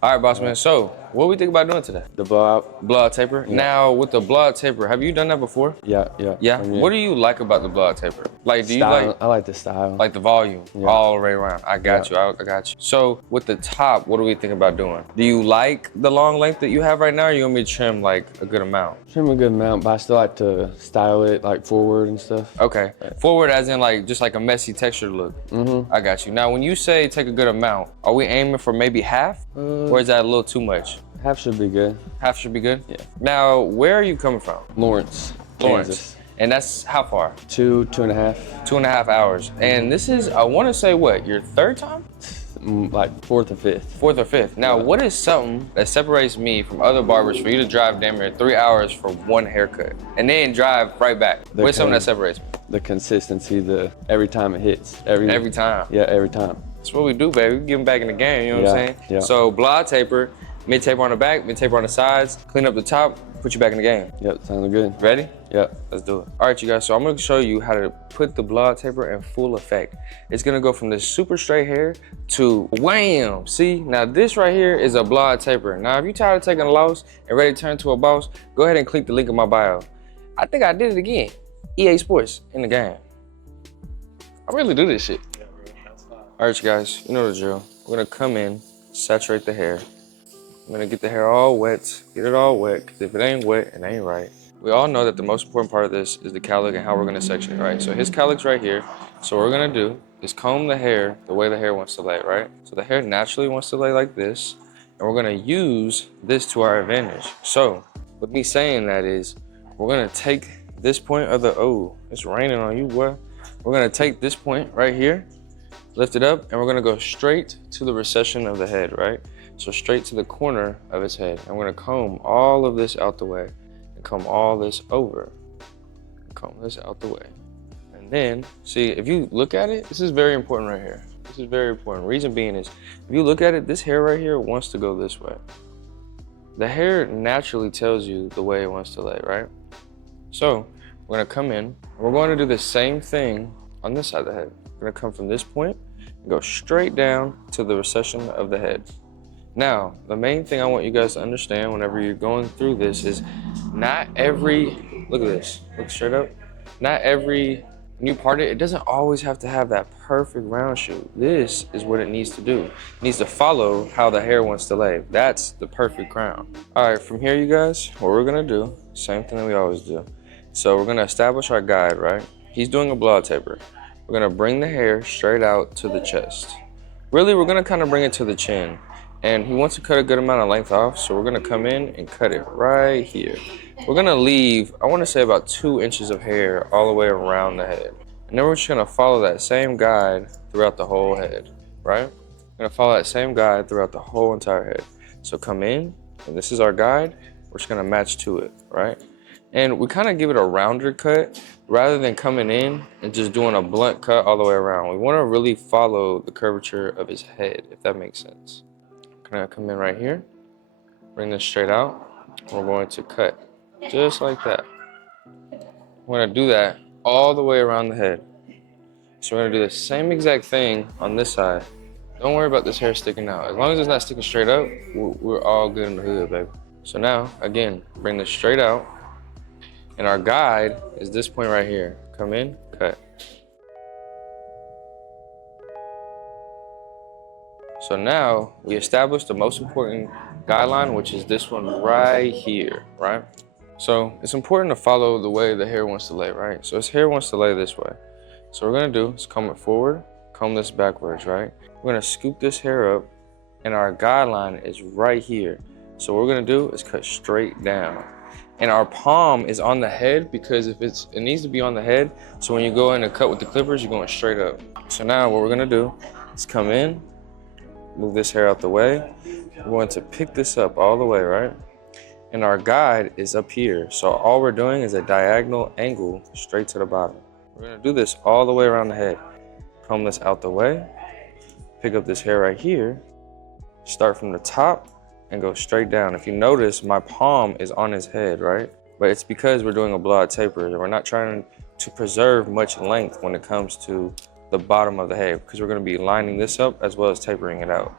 All right, boss man. So, what we think about doing today? The blowout. Blowout taper. Yeah. Now, with the blowout taper, have you done that before? Yeah. Yeah. I mean, What do you like about the blowout taper? Like, do you style. I like the style. like the volume all the way around? I got you. I got you. So, with the top, what do we think about doing? Do you like the long length that you have right now, or you want me to trim like a good amount? Trim a good amount, but I still like to style it like forward and stuff. Okay. Forward, as in like just like a messy textured look. I got you. Now, when you say take a good amount, are we aiming for maybe half, or is that a little too much? Half should be good. Half should be good? Yeah. Now, where are you coming from? Lawrence. Kansas. And that's how far? 2.5. 2.5 hours. And this is, I want to say what, your third time? Like fourth or fifth. Fourth or fifth. Now, what is something that separates me from other barbers for you to drive damn near 3 hours for one haircut and then drive right back? What's something that separates me? The consistency, every time it hits. Every time. Yeah, every time. That's what we do, baby. We get them back in the game, you know what I'm saying? Yeah. So, blowout taper, mid taper on the back, mid taper on the sides, clean up the top, put you back in the game. Yep, sounds good. Ready? Yep. Let's do it. All right, you guys, so I'm gonna show you how to put the blowout taper in full effect. It's gonna go from this super straight hair to wham. See, now this right here is a blowout taper. Now, if you're tired of taking a loss and ready to turn to a boss, go ahead and click the link in my bio. I think I did it again. EA Sports in the game. I really do this shit. All right, you guys, you know the drill. We're gonna come in, saturate the hair. I'm gonna get the hair all wet, get it all wet, because if it ain't wet, it ain't right. We all know that the most important part of this is the cowlick and how we're gonna section it, right? So his cowlick's right here. So what we're gonna do is comb the hair the way the hair wants to lay, right? So the hair naturally wants to lay like this, and we're gonna use this to our advantage. So with me saying that is, we're gonna take this point of the, oh, it's raining on you, boy. We're gonna take this point right here, lift it up, and we're gonna go straight to the recession of the head, right? So straight to the corner of his head. I'm gonna comb all of this out the way and comb all this over. Comb this out the way. And then, see, if you look at it, this is very important right here. This is very important. Reason being is, if you look at it, this hair right here wants to go this way. The hair naturally tells you the way it wants to lay, right? So we're gonna come in, and we're going to do the same thing on this side of the head. We're gonna come from this point and go straight down to the recession of the head. Now, the main thing I want you guys to understand whenever you're going through this is not every, look at this, look straight up. Not every new part, it doesn't always have to have that perfect round shoot. This is what it needs to do. It needs to follow how the hair wants to lay. That's the perfect crown. All right, from here, you guys, what we're gonna do, same thing that we always do. So we're gonna establish our guide, right? He's doing a blowout taper. We're gonna bring the hair straight out to the chest. Really, we're gonna kind of bring it to the chin. And he wants to cut a good amount of length off, so we're gonna come in and cut it right here. We're gonna leave, I wanna say about 2 inches of hair all the way around the head. And then we're just gonna follow that same guide throughout the whole head, right? We're gonna follow that same guide throughout the whole entire head. So come in, and this is our guide. We're just gonna match to it, right? And we kind of give it a rounder cut rather than coming in and just doing a blunt cut all the way around. We wanna really follow the curvature of his head, if that makes sense. Gonna come in right here, bring this straight out. We're going to cut just like that. We're gonna do that all the way around the head. So we're gonna do the same exact thing on this side. Don't worry about this hair sticking out. As long as it's not sticking straight up, we're all good in the hood, baby. So now, again, bring this straight out. And our guide is this point right here. Come in, cut. So now we established the most important guideline, which is this one right here, right? So it's important to follow the way the hair wants to lay, right? So his hair wants to lay this way. So what we're gonna do is comb it forward, comb this backwards, right? We're gonna scoop this hair up, and our guideline is right here. So what we're gonna do is cut straight down. And our palm is on the head because it needs to be on the head. So when you go in and cut with the clippers, you're going straight up. So now what we're gonna do is come in, move this hair out the way. We're going to pick this up all the way, right? And our guide is up here. So all we're doing is a diagonal angle straight to the bottom. We're gonna do this all the way around the head. Comb this out the way, pick up this hair right here, start from the top and go straight down. If you notice, my palm is on his head, right? But it's because we're doing a blowout taper. We're not trying to preserve much length when it comes to the bottom of the head, because we're going to be lining this up as well as tapering it out.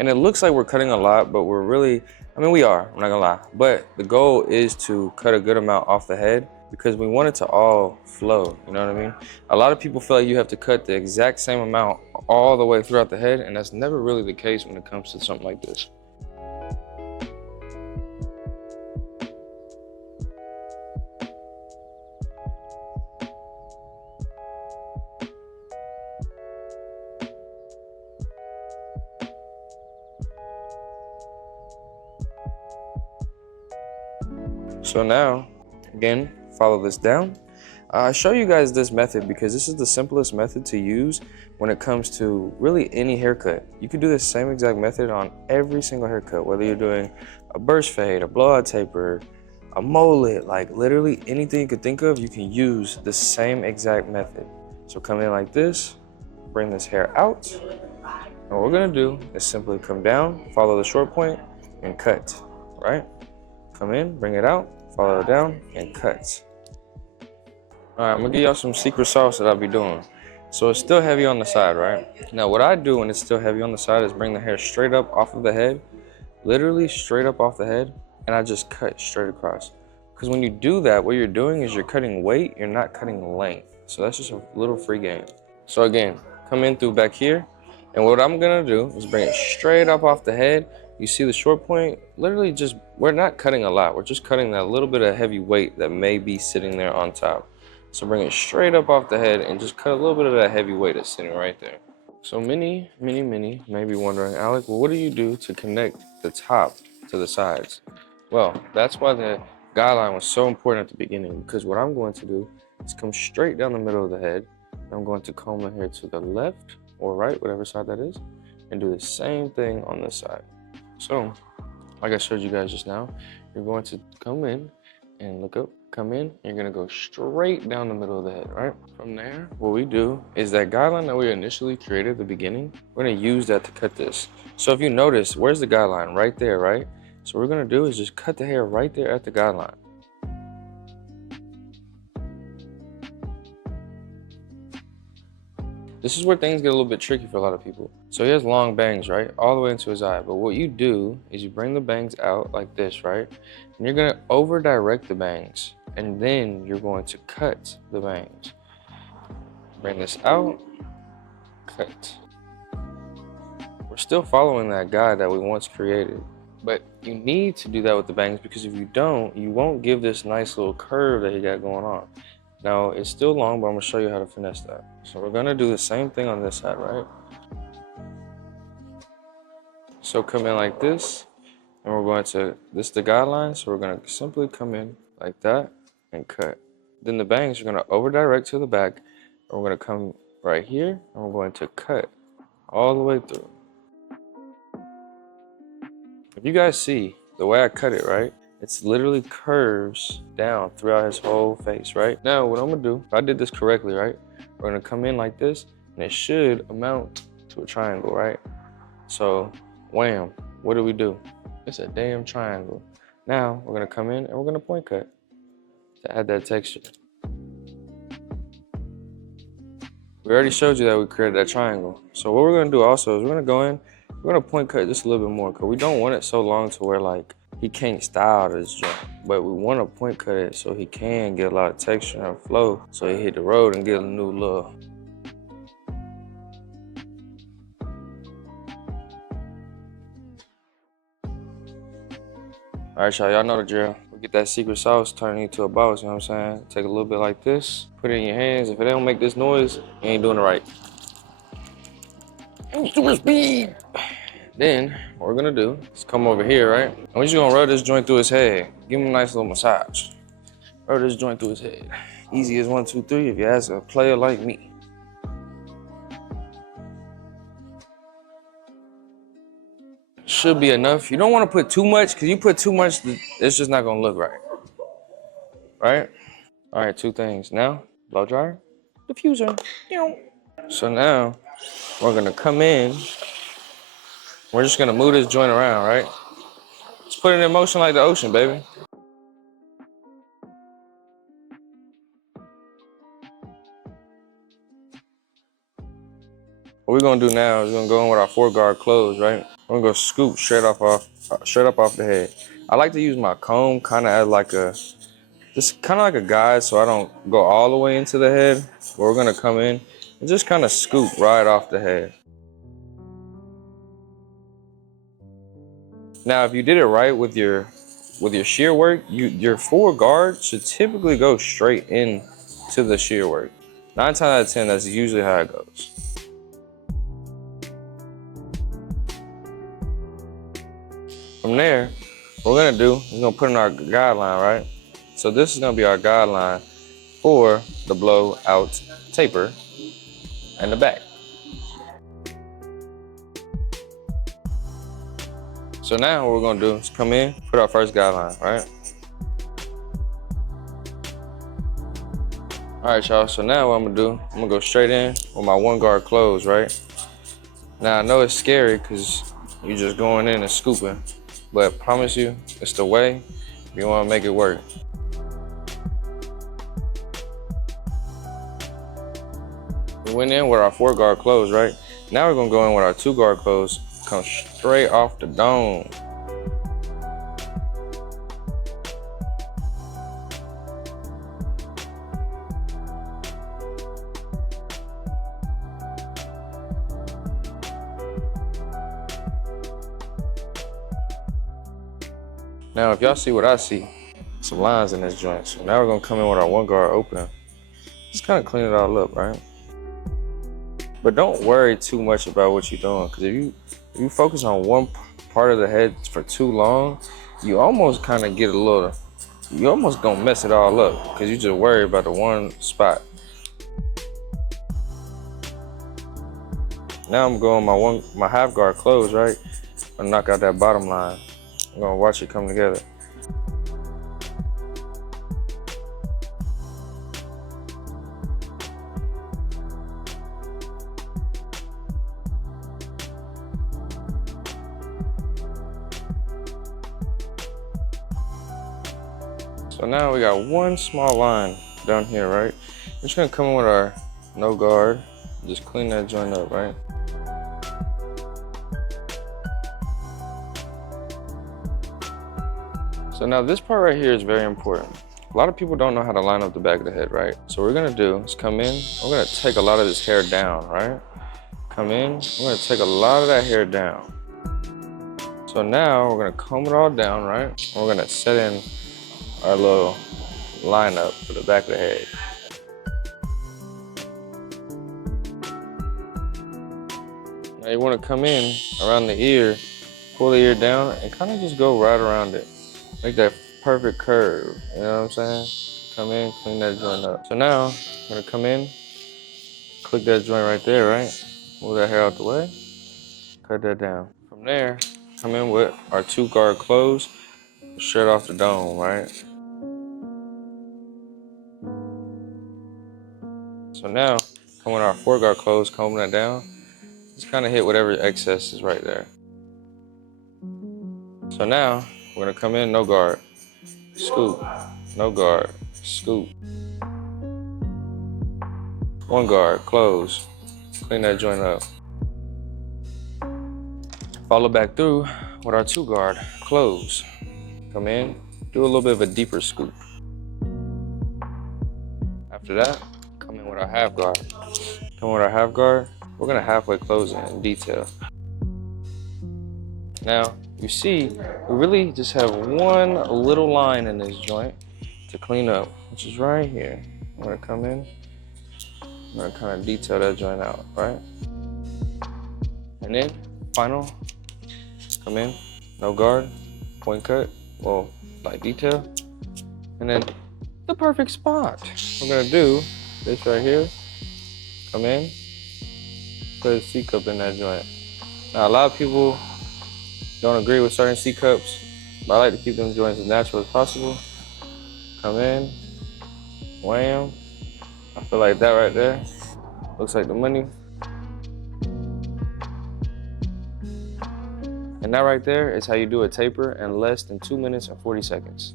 And it looks like we're cutting a lot, but we're really, I mean, we are, I'm not gonna lie. But the goal is to cut a good amount off the head because we want it to all flow, you know what I mean? A lot of people feel like you have to cut the exact same amount all the way throughout the head, and that's never really the case when it comes to something like this. So now, again, follow this down. I show you guys this method because this is the simplest method to use when it comes to really any haircut. You can do the same exact method on every single haircut, whether you're doing a burst fade, a blowout taper, a mullet, like literally anything you could think of, you can use the same exact method. So come in like this, bring this hair out. And what we're gonna do is simply come down, follow the short point, and cut, right? Come in, bring it out, follow it down, and cut. All right, I'm gonna give y'all some secret sauce that I'll be doing. So it's still heavy on the side, right? Now what I do when it's still heavy on the side is bring the hair straight up off of the head, literally straight up off the head, and I just cut straight across. Because when you do that, what you're doing is you're cutting weight, you're not cutting length. So that's just a little free game. So again, come in through back here, and what I'm gonna do is bring it straight up off the head. You see the short point, literally just, we're not cutting a lot. We're just cutting that little bit of heavy weight that may be sitting there on top. So bring it straight up off the head and just cut a little bit of that heavy weight that's sitting right there. So many may be wondering, Alec, well, what do you do to connect the top to the sides? Well, that's why the guideline was so important at the beginning, because what I'm going to do is come straight down the middle of the head. I'm going to comb my hair to the left or right, whatever side that is, and do the same thing on this side. So, like I showed you guys just now, you're going to come in and look up, come in, you're gonna go straight down the middle of the head, right? From there, what we do is that guideline that we initially created at the beginning, we're gonna use that to cut this. So if you notice, where's the guideline? Right there, right? So what we're gonna do is just cut the hair right there at the guideline. This is where things get a little bit tricky for a lot of people. So he has long bangs, right? All the way into his eye. But what you do is you bring the bangs out like this, right? And you're gonna over direct the bangs. And then you're going to cut the bangs. Bring this out, cut. We're still following that guide that we once created. But you need to do that with the bangs because if you don't, you won't give this nice little curve that he got going on. Now, it's still long, but I'm gonna show you how to finesse that. So we're gonna do the same thing on this side, right? So come in like this, and we're going to, this is the guideline, so we're gonna simply come in like that and cut. Then the bangs are gonna over direct to the back, and we're gonna come right here, and we're going to cut all the way through. If you guys see the way I cut it, right? It's literally curves down throughout his whole face, right? Now, what I'm gonna do, if I did this correctly, right? We're gonna come in like this, and it should amount to a triangle, right? So, wham, what do? It's a damn triangle. Now, we're gonna come in and we're gonna point cut to add that texture. We already showed you that we created that triangle. So what we're gonna do also is we're gonna go in, we're gonna point cut just a little bit more because we don't want it so long to where like he can't style this joint, but we want to point cut it so he can get a lot of texture and flow so he hit the road and get a new look. All right, y'all know the drill. We get that secret sauce, turn it into a boss, you know what I'm saying? Take a little bit like this, put it in your hands. If it don't make this noise, you ain't doing it right. Super speed. Then, what we're gonna do is come over here, right? And we're just gonna rub this joint through his head. Give him a nice little massage. Rub this joint through his head. Easy as 1, 2, 3 if you ask a player like me. Should be enough. You don't wanna put too much, because you put too much, it's just not gonna look right. Right? All right, 2 things. Now, blow dryer, diffuser. So now, we're gonna come in. We're just gonna move this joint around, right? Just put it in motion like the ocean, baby. What we're gonna do now is we're gonna go in with our 4 guard close, right? I'm gonna go scoop straight up off the head. I like to use my comb kind of as like a, just kind of like a guide so I don't go all the way into the head. But we're gonna come in and just kind of scoop right off the head. Now, if you did it right with your shear work, your forward guard should typically go straight in to the shear work. 9 times out of 10, that's usually how it goes. From there, what we're gonna do, we're gonna put in our guideline, right? So this is gonna be our guideline for the blowout taper and the back. So now what we're gonna do is come in, put our first guideline, right? All right, y'all, so now what I'm gonna do, I'm gonna go straight in with my 1 guard closed, right? Now I know it's scary because you're just going in and scooping, but I promise you, it's the way if you wanna make it work. We went in with our 4 guard closed, right? Now we're gonna go in with our 2 guard closed, come straight off the dome. Now, if y'all see what I see, some lines in this joint. So now we're gonna come in with our 1 guard open. Just kind of clean it all up, right? But don't worry too much about what you're doing, because if you focus on one part of the head for too long, you almost kind of get you almost gonna mess it all up, because you just worry about the one spot. Now I'm going my half guard closed, right? I'm gonna knock out that bottom line. I'm gonna watch it come together. So now we got one small line down here, right? We're just gonna come in with our no guard, just clean that joint up, right? So now this part right here is very important. A lot of people don't know how to line up the back of the head, right? So what we're gonna do is come in, we're gonna take a lot of this hair down, right? Come in, we're gonna take a lot of that hair down. So now we're gonna comb it all down, right? And we're gonna set in our little lineup for the back of the head. Now you wanna come in around the ear, pull the ear down, and kind of just go right around it. Make that perfect curve, you know what I'm saying? Come in, clean that joint up. So now, I'm gonna come in, click that joint right there, right? Move that hair out the way, cut that down. From there, come in with our 2 guard closed, straight off the dome, right? So now, come with our 4 guard closed, comb that down, just kind of hit whatever excess is right there. So now, we're gonna come in, no guard, scoop, no guard, scoop. 1 guard, close, clean that joint up. Follow back through with our 2 guard, close. Come in, do a little bit of a deeper scoop. After that, come in with our half guard. Come with our half guard, we're gonna halfway close it in detail. Now, you see, we really just have one little line in this joint to clean up, which is right here. I'm gonna come in, I'm gonna kind of detail that joint out, right? And then, final, come in, no guard, point cut, well, light detail. And then, the perfect spot. We're gonna do this right here, come in, put a C-cup in that joint. Now, a lot of people don't agree with certain C-cups, but I like to keep them joints as natural as possible. Come in, wham. I feel like that right there looks like the money. And that right there is how you do a taper in less than 2 minutes and 40 seconds.